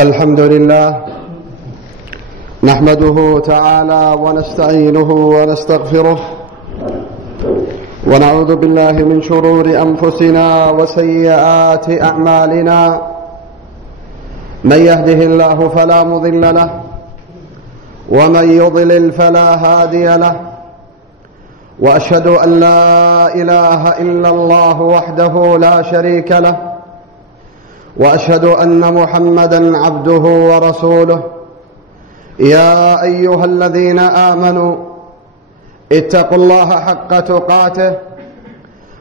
الحمد لله نحمده تعالى ونستعينه ونستغفره ونعوذ بالله من شرور أنفسنا وسيئات أعمالنا. من يهده الله فلا مضل له ومن يضلل فلا هادي له، وأشهد أن لا إله إلا الله وحده لا شريك له، وأشهد أن محمدًا عبده ورسوله. يا أيها الذين آمنوا اتقوا الله حق تقاته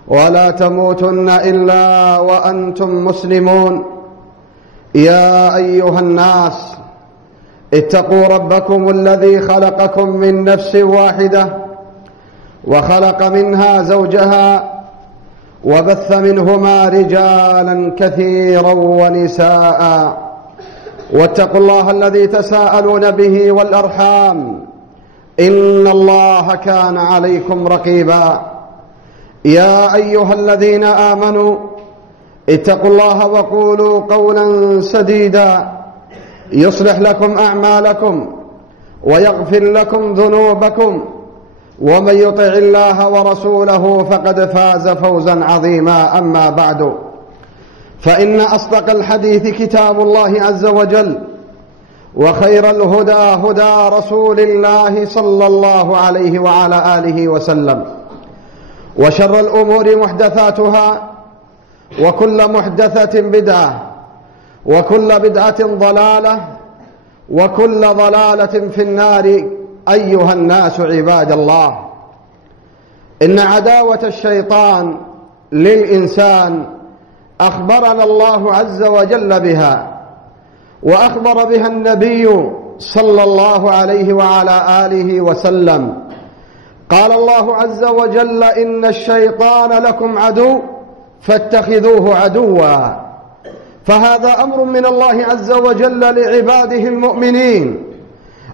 ولا تموتن إلا وأنتم مسلمون. يا أيها الناس اتقوا ربكم الذي خلقكم من نفس واحدة وخلق منها زوجها وبث منهما رجالا كثيرا ونساء، واتقوا الله الذي تساءلون به والأرحام إن الله كان عليكم رقيبا. يا أيها الذين آمنوا اتقوا الله وقولوا قولا سديدا يصلح لكم أعمالكم ويغفر لكم ذنوبكم، ومن يطع الله ورسوله فقد فاز فوزا عظيما. أما بعد، فإن أصدق الحديث كتاب الله عز وجل، وخير الهدى هدى رسول الله صلى الله عليه وعلى آله وسلم، وشر الأمور محدثاتها، وكل محدثة بدعة، وكل بدعة ضلالة، وكل ضلالة في النار. أيها الناس عباد الله، إن عداوة الشيطان للإنسان أخبرنا الله عز وجل بها، وأخبر بها النبي صلى الله عليه وعلى آله وسلم. قال الله عز وجل: إن الشيطان لكم عدو فاتخذوه عدوا. فهذا أمر من الله عز وجل لعباده المؤمنين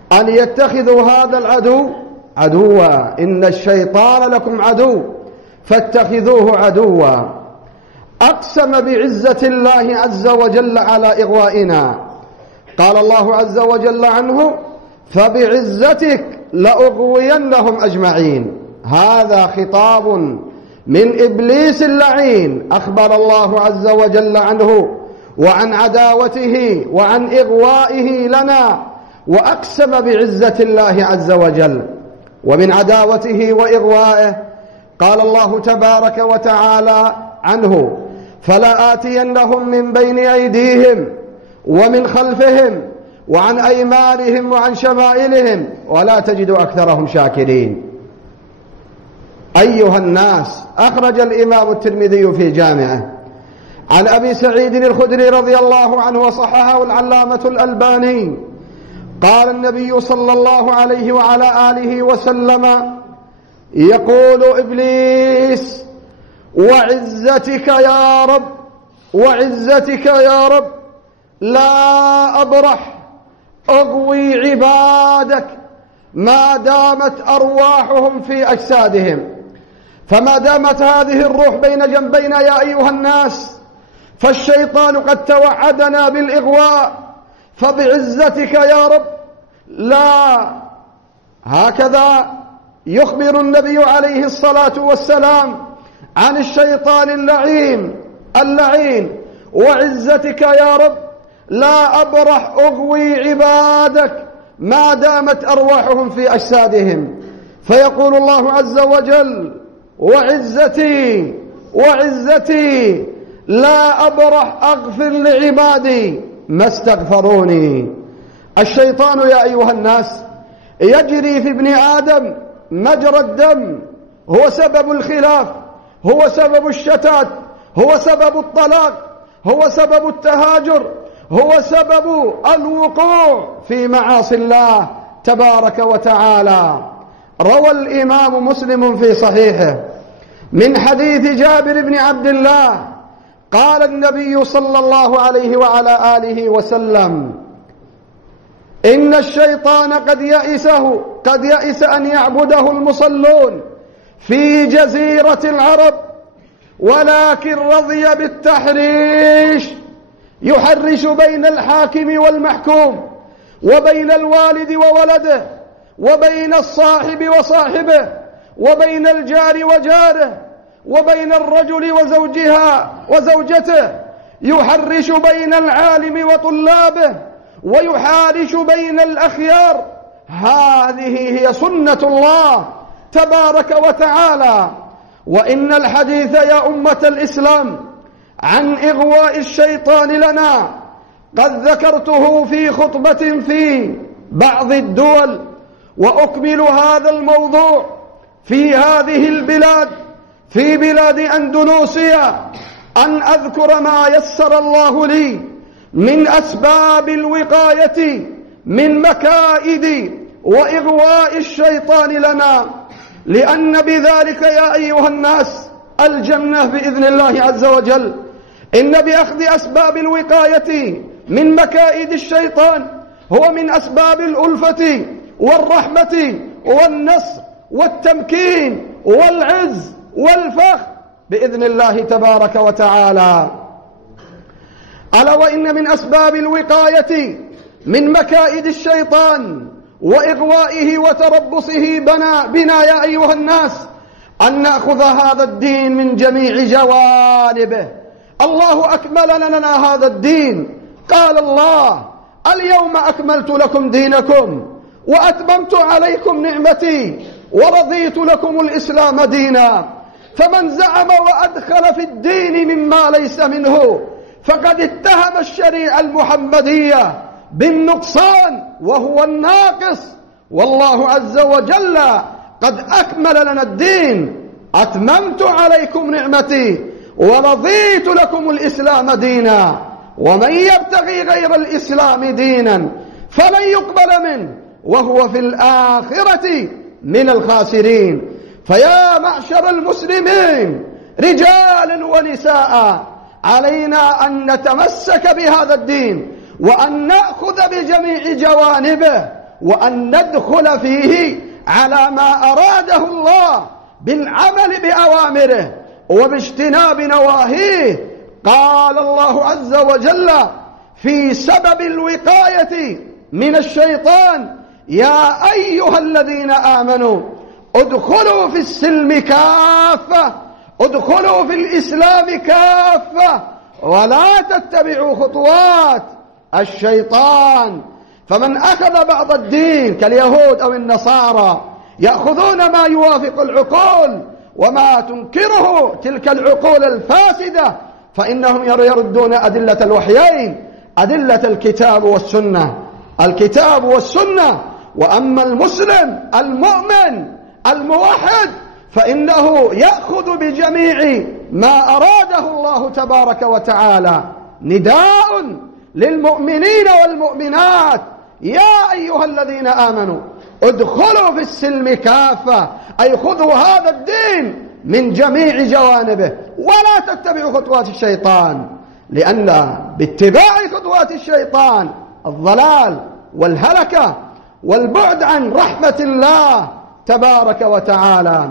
أن يتخذوا هذا العدو عدوا. إن الشيطان لكم عدو فاتخذوه عدوا. أقسم بعزة الله عز وجل على إغوائنا. قال الله عز وجل عنه: فبعزتك لأغوينهم أجمعين. هذا خطاب من إبليس اللعين، أخبر الله عز وجل عنه وعن عداوته وعن إغوائه لنا، وأقسم بعزة الله عز وجل. ومن عداوته وإغوائه قال الله تبارك وتعالى عنه: فلا آتينهم من بين أيديهم ومن خلفهم وعن أيمانهم وعن شمائلهم ولا تجد أكثرهم شاكرين. أيها الناس، أخرج الإمام الترمذي في جامعه عن أبي سعيد الخدري رضي الله عنه وصححه العلامة الألباني قال النبي صلى الله عليه وعلى آله وسلم: يقول إبليس: وعزتك يا رب، وعزتك يا رب لا أبرح أغوي عبادك ما دامت أرواحهم في أجسادهم. فما دامت هذه الروح بين جنبينا يا أيها الناس، فالشيطان قد توعدنا بالإغواء. فبعزتك يا رب لا. هكذا يخبر النبي عليه الصلاة والسلام عن الشيطان اللعين: وعزتك يا رب لا أبرح أغوي عبادك ما دامت أرواحهم في أجسادهم. فيقول الله عز وجل: وعزتي وعزتي لا أبرح أغفر لعبادي ما استغفروني. الشيطان يا أيها الناس يجري في ابن آدم مجرى الدم، هو سبب الخلاف، هو سبب الشتات، هو سبب الطلاق، هو سبب التهاجر، هو سبب الوقوع في معاصي الله تبارك وتعالى. روى الإمام مسلم في صحيحه من حديث جابر بن عبد الله قال النبي صلى الله عليه وعلى آله وسلم: إن الشيطان قد يئس أن يعبده المصلون في جزيرة العرب، ولكن رضي بالتحريش يحرش بين الحاكم والمحكوم، وبين الوالد وولده، وبين الصاحب وصاحبه، وبين الجار وجاره، وبين الرجل وزوجها وزوجته، يحرش بين العالم وطلابه، ويحارش بين الأخيار. هذه هي سنة الله تبارك وتعالى. وإن الحديث يا أمة الإسلام عن إغواء الشيطان لنا قد ذكرته في خطبة في بعض الدول، وأكمل هذا الموضوع في هذه البلاد، في بلاد أندونيسيا، أن أذكر ما يسر الله لي من أسباب الوقاية من مكائد وإغواء الشيطان لنا، لأن بذلك يا أيها الناس الجنة بإذن الله عز وجل. إن بأخذ أسباب الوقاية من مكائد الشيطان هو من أسباب الألفة والرحمة والنصر والتمكين والعز والفخر بإذن الله تبارك وتعالى. ألا وإن من أسباب الوقاية من مكائد الشيطان وإغوائه وتربصه بنا يا أيها الناس أن نأخذ هذا الدين من جميع جوانبه. الله أكمل لنا هذا الدين، قال الله: اليوم أكملت لكم دينكم وأتممت عليكم نعمتي ورضيت لكم الإسلام دينا. فمن زعم وأدخل في الدين مما ليس منه فقد اتهم الشريعة المحمدية بالنقصان وهو الناقص. والله عز وجل قد أكمل لنا الدين، أتممت عليكم نعمتي ورضيت لكم الإسلام دينا، ومن يبتغي غير الإسلام دينا فلن يقبل منه وهو في الآخرة من الخاسرين. فيا معشر المسلمين رجالا ونساء، علينا أن نتمسك بهذا الدين وأن نأخذ بجميع جوانبه وأن ندخل فيه على ما أراده الله بالعمل بأوامره وباجتناب نواهيه. قال الله عز وجل في سبب الوقاية من الشيطان: يا أيها الذين آمنوا ادخلوا في السلم كافة، ادخلوا في الإسلام كافة، ولا تتبعوا خطوات الشيطان. فمن أخذ بعض الدين كاليهود أو النصارى يأخذون ما يوافق العقول وما تنكره تلك العقول الفاسدة، فإنهم يردون أدلة الوحيين، أدلة الكتاب والسنة، الكتاب والسنة. وأما المسلم المؤمن الموحد فإنه يأخذ بجميع ما أراده الله تبارك وتعالى. نداء للمؤمنين والمؤمنات: يا أيها الذين آمنوا ادخلوا في السلم كافة، أي خذوا هذا الدين من جميع جوانبه ولا تتبعوا خطوات الشيطان، لأن باتباع خطوات الشيطان الضلال والهلكة والبعد عن رحمة الله تبارك وتعالى.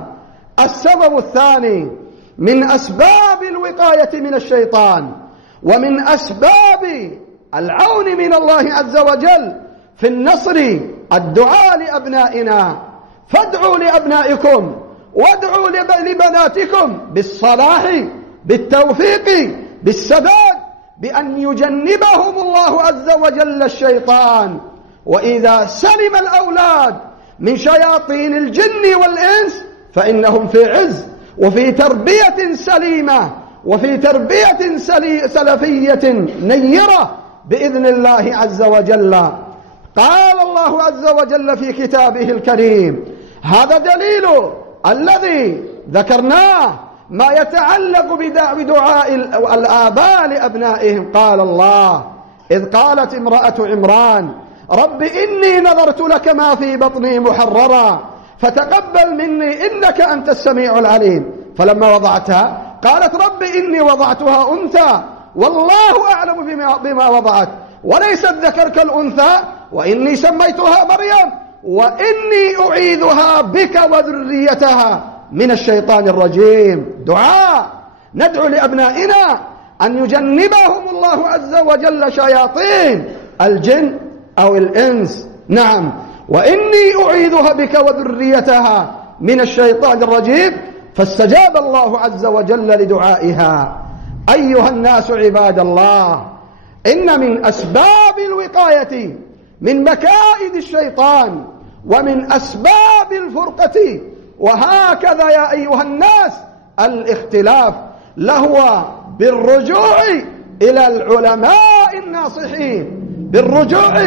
السبب الثاني من أسباب الوقاية من الشيطان ومن أسباب العون من الله عز وجل في النصر الدعاء لأبنائنا. فادعوا لأبنائكم وادعوا لبناتكم بالصلاح، بالتوفيق، بالسداد، بأن يجنبهم الله عز وجل الشيطان. وإذا سلم الأولاد من شياطين الجن والإنس فإنهم في عز وفي تربية سليمة وفي تربية سلفية نيرة بإذن الله عز وجل. قال الله عز وجل في كتابه الكريم: هذا دليل الذي ذكرناه ما يتعلق بدعاء الآباء لأبنائهم. قال الله: إذ قالت امرأة عمران رب إني نذرت لك ما في بطني محررا فتقبل مني إنك أنت السميع العليم. فلما وضعتها قالت رب إني وضعتها أنثى والله أعلم بما وضعت وليس الذكر كالأنثى وإني سميتها مريم وإني أعيذها بك وذريتها من الشيطان الرجيم. دعاء ندعو لأبنائنا أن يجنبهم الله عز وجل شياطين الجن أو الإنس. نعم، وإني أعيذها بك وذريتها من الشيطان الرجيم، فاستجاب الله عز وجل لدعائها. أيها الناس عباد الله، إن من أسباب الوقاية من مكائد الشيطان ومن أسباب الفرقة وهكذا يا أيها الناس الاختلاف لهو بالرجوع إلى العلماء الناصحين، بالرجوع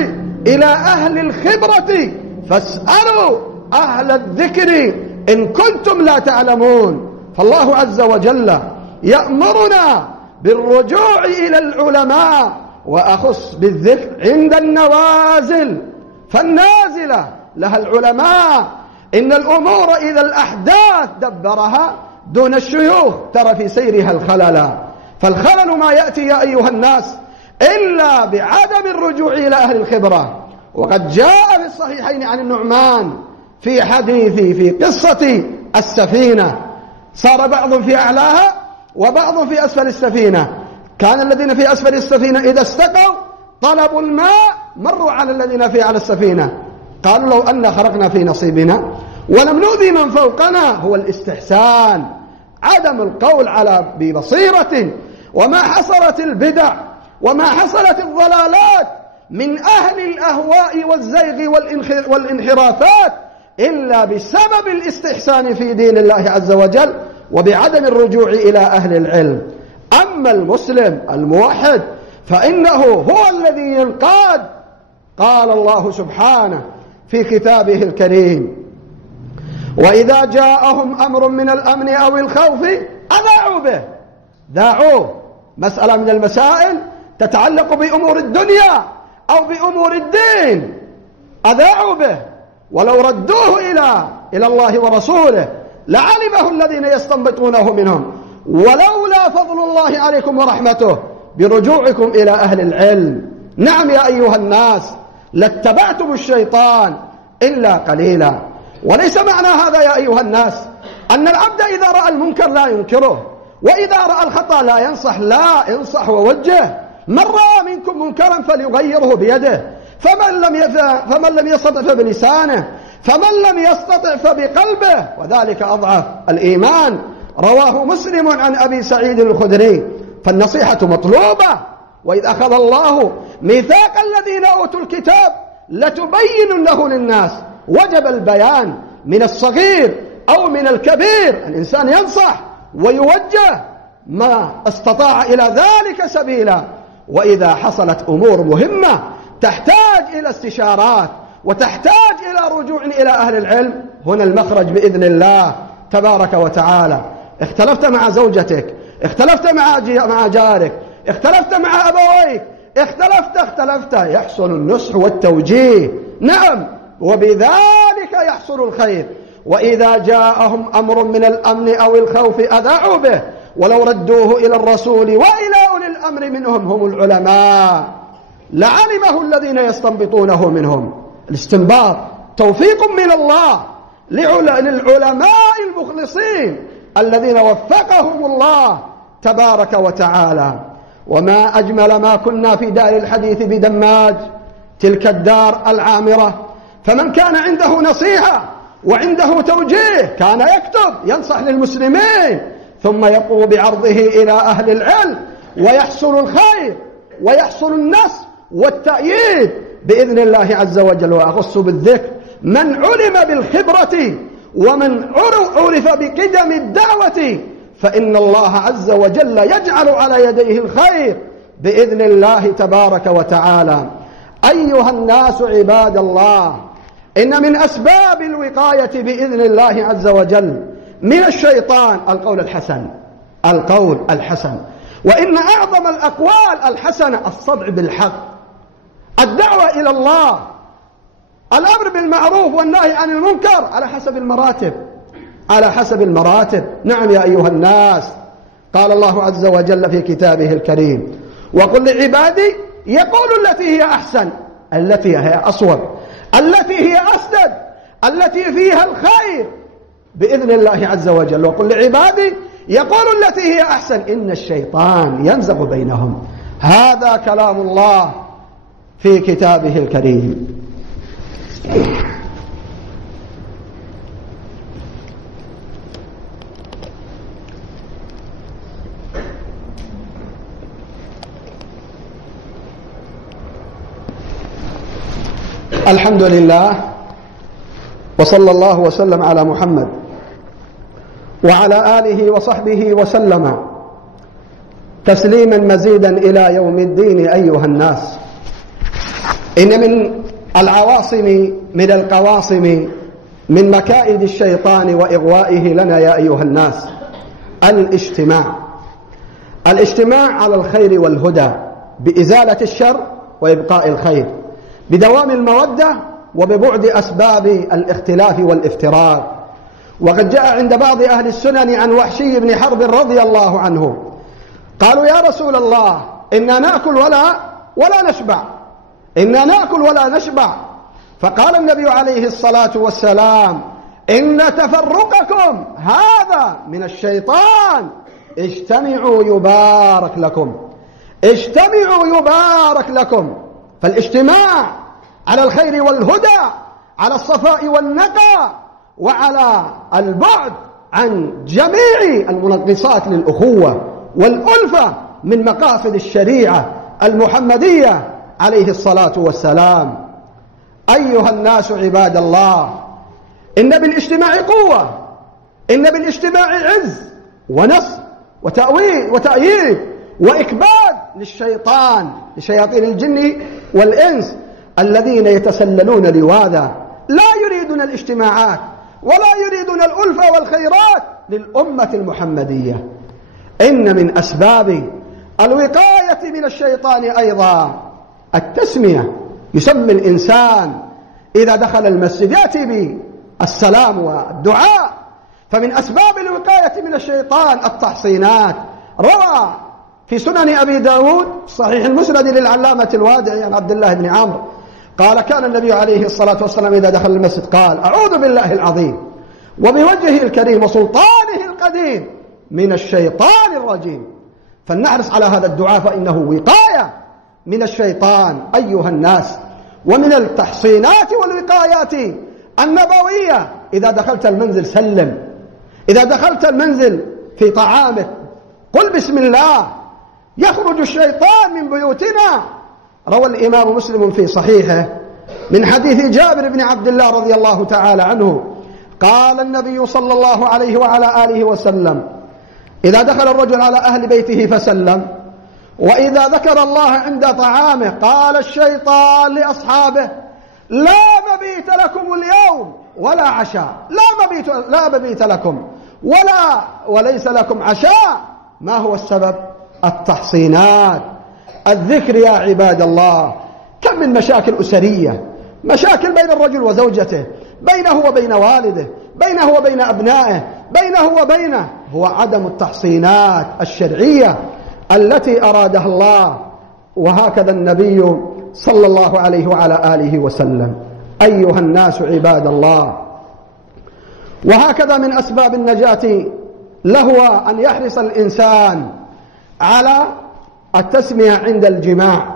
إلى أهل الخبرة، فاسألوا أهل الذكر إن كنتم لا تعلمون. فالله عز وجل يأمرنا بالرجوع إلى العلماء، وأخص بالذكر عند النوازل، فالنازلة لها العلماء. إن الأمور إذا الأحداث دبرها دون الشيوخ ترى في سيرها الخلل، فالخلل ما يأتي يا أيها الناس إلا بعدم الرجوع إلى أهل الخبرة. وقد جاء في الصحيحين عن النعمان في حديث في قصة السفينة، صار بعض في أعلاها وبعض في أسفل السفينة. كان الذين في أسفل السفينة إذا استقوا طلبوا الماء مروا على الذين في على السفينة، قالوا لو أن خرقنا في نصيبنا ولم نؤذي من فوقنا. هو الاستحسان، عدم القول على ببصيرة. وما حصلت البدع وما حصلت الضلالات من أهل الأهواء والزيغ والانحرافات إلا بسبب الاستحسان في دين الله عز وجل وبعدم الرجوع إلى أهل العلم. أما المسلم الموحد فإنه هو الذي ينقاد. قال الله سبحانه في كتابه الكريم: وإذا جاءهم أمر من الأمن أو الخوف أذاعوا به. ذاعوه مسألة من المسائل تتعلق بأمور الدنيا أو بأمور الدين، أذاعوا به، ولو ردوه إلى الله ورسوله لعلمه الذين يستنبطونه منهم، ولولا فضل الله عليكم ورحمته برجوعكم إلى أهل العلم. نعم يا أيها الناس، لاتبعتم الشيطان إلا قليلا. وليس معنى هذا يا أيها الناس أن العبد إذا رأى المنكر لا ينكره، وإذا رأى الخطأ لا ينصح، لا، انصح ووجه. من رأى منكم منكرا فليغيره بيده، فمن لم يستطع فبلسانه، فمن لم يستطع فبقلبه، وذلك أضعف الإيمان. رواه مسلم عن أبي سعيد الخدري. فالنصيحة مطلوبة. وإذ أخذ الله ميثاق الذين أوتوا الكتاب لتبيننه للناس، وجب البيان من الصغير أو من الكبير. الإنسان ينصح ويوجه ما استطاع إلى ذلك سبيلا. وإذا حصلت أمور مهمة تحتاج إلى استشارات وتحتاج إلى رجوع إلى أهل العلم، هنا المخرج بإذن الله تبارك وتعالى. اختلفت مع زوجتك، اختلفت مع جارك، اختلفت مع أبويك، اختلفت، يحصل النصح والتوجيه. نعم، وبذلك يحصل الخير. وإذا جاءهم أمر من الأمن أو الخوف أذاعوا به، ولو ردوه إلى الرسول وإلى أولي الأمر منهم هم العلماء لعلمه الذين يستنبطونه منهم. الاستنباط توفيق من الله للعلماء المخلصين الذين وفقهم الله تبارك وتعالى. وما أجمل ما كنا في دار الحديث بدماج، تلك الدار العامرة. فمن كان عنده نصيحة وعنده توجيه كان يكتب ينصح للمسلمين، ثم يقوم بعرضه إلى أهل العلم، ويحصل الخير ويحصل النصر والتأييد بإذن الله عز وجل. وأخص بالذكر من علم بالخبرة ومن عرف بقدم الدعوة، فإن الله عز وجل يجعل على يديه الخير بإذن الله تبارك وتعالى. أيها الناس عباد الله، إن من أسباب الوقاية بإذن الله عز وجل من الشيطان القول الحسن. وإن أعظم الأقوال الحسنة الصدع بالحق، الدعوة إلى الله، الأمر بالمعروف والنهي عن المنكر على حسب المراتب. نعم يا أيها الناس، قال الله عز وجل في كتابه الكريم: وقل لعبادي يقولوا التي هي أحسن، التي هي أصوب، التي هي أسدد، التي فيها الخير بإذن الله عز وجل. وقل لعبادي يقول التي هي أحسن، إن الشيطان ينزغ بينهم. هذا كلام الله في كتابه الكريم. الحمد لله، وصلى الله وسلم على محمد وعلى آله وصحبه وسلم تسليما مزيدا إلى يوم الدين. أيها الناس، إن من العواصم، من القواصم، من مكائد الشيطان وإغوائه لنا يا أيها الناس الاجتماع على الخير والهدى، بإزالة الشر وإبقاء الخير، بدوام المودة وببعد أسباب الاختلاف والافتراق. وقد جاء عند بعض أهل السنن عن وحشي بن حرب رضي الله عنه قالوا: يا رسول الله، إنا نأكل ولا نشبع، إنا نأكل ولا نشبع. فقال النبي عليه الصلاة والسلام: إن تفرقكم هذا من الشيطان، اجتمعوا يبارك لكم، اجتمعوا يبارك لكم. فالاجتماع على الخير والهدى، على الصفاء والنقى، وعلى البعد عن جميع المنقصات للأخوة والألفة من مقاصد الشريعة المحمدية عليه الصلاة والسلام. أيها الناس عباد الله، إن بالاجتماع قوة، إن بالاجتماع عز ونصر وتأييد وإكباد لشياطين الجن والإنس الذين يتسللون لواذا، لا يريدون الاجتماعات ولا يريدون الألفة والخيرات للأمة المحمدية. إن من أسباب الوقاية من الشيطان أيضا التسمية. يسمي الإنسان إذا دخل المسجد يأتي بالسلام والدعاء. فمن أسباب الوقاية من الشيطان التحصينات. روى في سنن أبي داود صحيح المسند للعلامة الوادعي عن عبد الله بن عمرو قال: كان النبي عليه الصلاة والسلام إذا دخل المسجد قال: أعوذ بالله العظيم وبوجهه الكريم وسلطانه القديم من الشيطان الرجيم. فلنحرص على هذا الدعاء، فإنه وقاية من الشيطان أيها الناس. ومن التحصينات والوقايات النبوية: إذا دخلت المنزل سلم، إذا دخلت المنزل في طعامك قل بسم الله، يخرج الشيطان من بيوتنا. روى الإمام مسلم في صحيحه من حديث جابر بن عبد الله رضي الله تعالى عنه قال النبي صلى الله عليه وعلى آله وسلم: إذا دخل الرجل على أهل بيته فسلم، وإذا ذكر الله عند طعامه قال الشيطان لأصحابه: لا مبيت لكم اليوم ولا عشاء، لا مبيت لكم وليس لكم عشاء. ما هو السبب؟ التحصينات، الذكر يا عباد الله. كم من مشاكل أسرية، مشاكل بين الرجل وزوجته، بينه وبين والده، بينه وبين أبنائه، بينه هو عدم التحصينات الشرعية التي أرادها الله وهكذا النبي صلى الله عليه وعلى آله وسلم. أيها الناس عباد الله، وهكذا من أسباب النجاة لهو أن يحرص الإنسان على التسمية عند الجماع.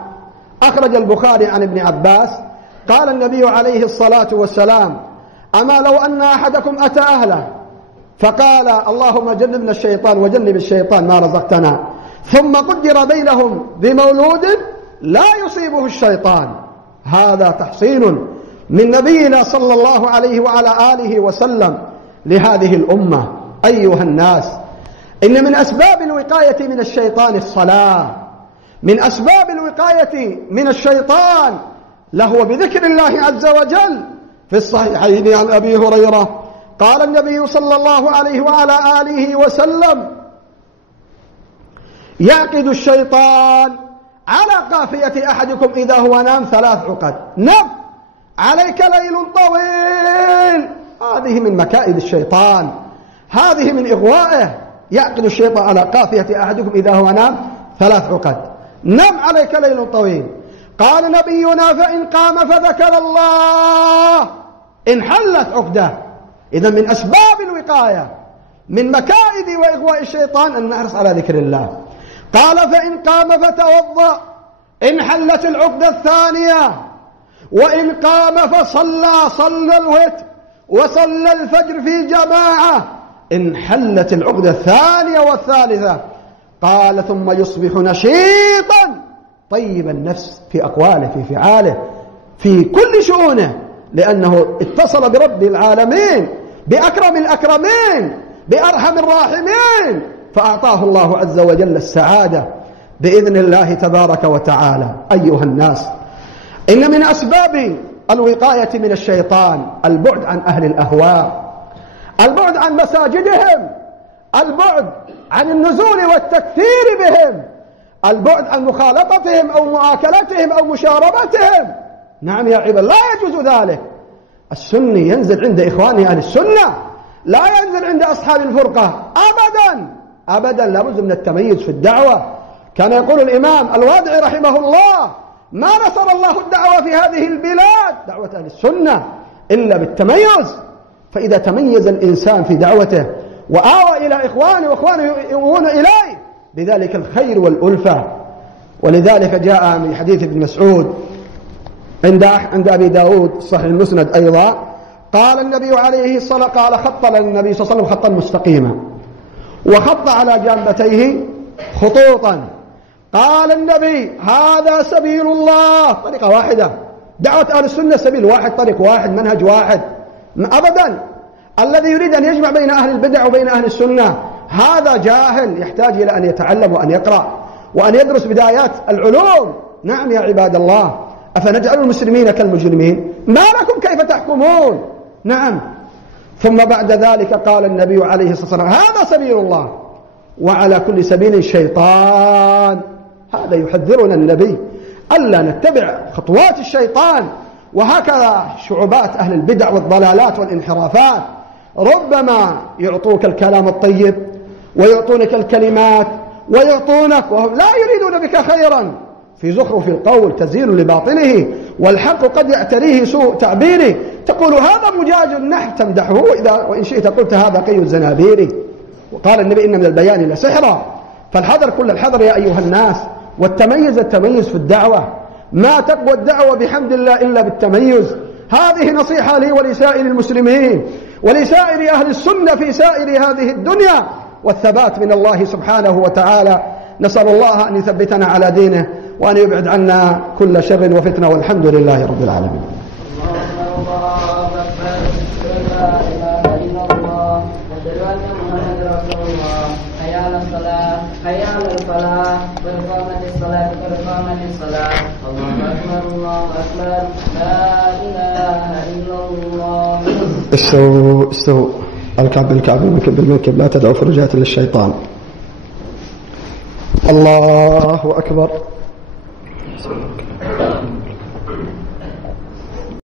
أخرج البخاري عن ابن عباس قال النبي عليه الصلاة والسلام: أما لو أن أحدكم أتى أهله فقال: اللهم جنبنا الشيطان وجنب الشيطان ما رزقتنا، ثم قدر بينهم بمولود لا يصيبه الشيطان. هذا تحصين من نبينا صلى الله عليه وعلى آله وسلم لهذه الأمة. أيها الناس، إن من أسباب الوقاية من الشيطان الصلاة. من أسباب الوقاية من الشيطان لهو بذكر الله عز وجل. في الصحيحين عن أبي هريرة قال النبي صلى الله عليه وعلى آله وسلم: يعقد الشيطان على قافية أحدكم إذا هو نام 3 عقد: نم عليك ليل طويل. هذه من مكائد الشيطان، هذه من إغوائه. يعقد الشيطان على قافية أحدكم إذا هو نام 3 عقد: نم عليك ليل طويل. قال نبينا: فإن قام فذكر الله انحلت عقده. إذا من أسباب الوقاية من مكائد وإغواء الشيطان أن نحرص على ذكر الله. قال فإن قام فتوضأ انحلت العقدة الثانية، وإن قام صلى الوتر وصلى الفجر في جماعة انحلت العقدة الثانية والثالثة. قال ثم يصبح نشيطا طيب النفس في أقواله في فعاله في كل شؤونه، لأنه اتصل برب العالمين بأكرم الأكرمين بأرحم الراحمين، فأعطاه الله عز وجل السعادة بإذن الله تبارك وتعالى. أيها الناس، إن من أسباب الوقاية من الشيطان البعد عن أهل الأهواء، البعد عن مساجدهم، البعد عن النزول والتكثير بهم، البعد عن مخالطتهم أو مؤاكلتهم أو مشاربتهم. نعم يا عباد، لا يجوز ذلك. السني ينزل عند إخوانه أهل السنة، لا ينزل عند أصحاب الفرقة أبدا أبدا. لابد من التميز في الدعوة. كان يقول الإمام الوادعي رحمه الله: ما نصر الله الدعوة في هذه البلاد، دعوة أهل السنة، إلا بالتميز. فإذا تميز الإنسان في دعوته وآوى إلى إخوانه وإخوانه يؤوون إليه، بذلك الخير والألفة. ولذلك جاء من حديث ابن مسعود عند أبي داود صحيح المسند أيضا، قال النبي عليه الصلاة قال خط لنا النبي صلى الله عليه وسلم خطا مستقيما وخط على جانبتيه خطوطا. قال النبي: هذا سبيل الله، طريقة واحدة. دعوة أهل السنة سبيل واحد، طريق واحد، منهج واحد أبدا. الذي يريد أن يجمع بين أهل البدع وبين أهل السنة هذا جاهل، يحتاج إلى أن يتعلم وأن يقرأ وأن يدرس بدايات العلوم. نعم يا عباد الله، أفنجعل المسلمين كالمجرمين؟ ما لكم كيف تحكمون؟ نعم. ثم بعد ذلك قال النبي عليه الصلاة والسلام: هذا سبيل الله، وعلى كل سبيل شيطان. هذا يحذرنا النبي ألا نتبع خطوات الشيطان. وهكذا شعوبات أهل البدع والضلالات والانحرافات، ربما يعطوك الكلام الطيب ويعطونك الكلمات ويعطونك وهم لا يريدون بك خيرا، في زخرف القول تزيل لباطله، والحق قد يعتريه سوء تعبيره. تقول هذا مجاج النحل تمدحه، وإن شئت قلت هذا قي الزنابير. وقال النبي: إن من البيان لسحرا. فالحذر كل الحذر يا أيها الناس، والتميز التميز في الدعوة. ما تقوى الدعوة بحمد الله إلا بالتميز. هذه نصيحة لي ولسائر المسلمين ولسائر أهل السنة في سائر هذه الدنيا، والثبات من الله سبحانه وتعالى. نسأل الله أن يثبتنا على دينه وأن يبعد عنا كل شر وفتنة، والحمد لله رب العالمين. حي على الفلاح قد قامت الصلاة قد قامت الصلاة. الله أكبر الله أكبر لا إله إلا الله. استووا الكعب بالكعب والمنكب بالمنكب، لا تدعوا فرجات للشيطان. الله أكبر.